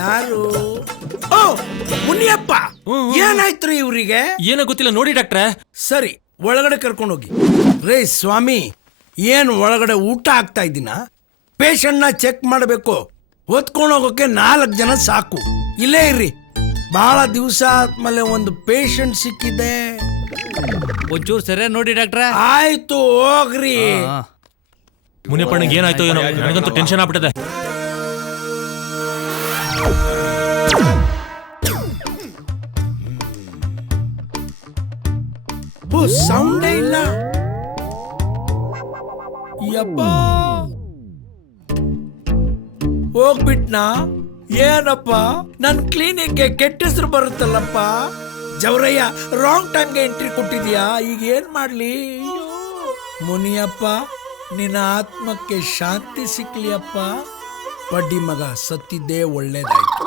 ಯಾರು? ಓ ಮುನಿಯಪ್ಪ, ಏನಾಯ್ತ್ರಿ ಇವ್ರಿಗೆ? ಏನೋ ಗೊತ್ತಿಲ್ಲ ನೋಡಿ ಡಾಕ್ಟ್ರೆ. ಸರಿ, ಒಳಗಡೆ ಕರ್ಕೊಂಡೋಗಿ. ರೇ ಸ್ವಾಮಿ, ಏನು ಒಳಗಡೆ ಊಟ ಆಗ್ತಾ ಇದ್ದೀನ? ಪೇಷಂಟ್ನ ಚೆಕ್ ಮಾಡಬೇಕು. ಹೊತ್ಕೊಂಡು ಹೋಗೋಕೆ 4 ಜನ ಸಾಕು. ಇಲ್ಲೇ ಇರ್ರಿ, ಬಹಳ ದಿವಸ ಆದ್ಮೇಲೆ ಒಂದು ಪೇಷಂಟ್ ಸಿಕ್ಕಿದೆ. ಒಂಚೂರು ಸರಿ ನೋಡಿ ಡಾಕ್ಟ್ರೆ. ಆಯ್ತು, ಹೋಗ್ರಿ. ಮುನಿಯಪ್ಪನಿಗೆ ಏನಾಯ್ತು ಏನೋ, ನನಗಂತೂ ಟೆನ್ಷನ್ ಆಗ್ಬಿಟ್ಟಿದೆ. ಸೌಂಡೇ ಇಲ್ಲ. ಯಪ್ಪ, ಹೋಗ್ಬಿಟ್ನಾ? ಏನಪ್ಪ, ನನ್ ಕ್ಲಿನಿಕ್ಗೆ ಕೆಟ್ಟ ಹೆಸರು ಬರುತ್ತಲ್ಲಪ್ಪ. ಜವರಯ್ಯ, ರಾಂಗ್ ಟೈಮ್ಗೆ ಎಂಟ್ರಿ ಕೊಟ್ಟಿದ್ಯಾ. ಈಗ ಏನ್ ಮಾಡ್ಲಿ? ಮುನಿಯಪ್ಪ, ನಿನ್ನ ಆತ್ಮಕ್ಕೆ ಶಾಂತಿ ಸಿಕ್ಲಿಯಪ್ಪ. ಬಡ್ಡಿ ಮಗ ಸತ್ತಿದ್ದೇ ಒಳ್ಳೇದಾಯ್ತು.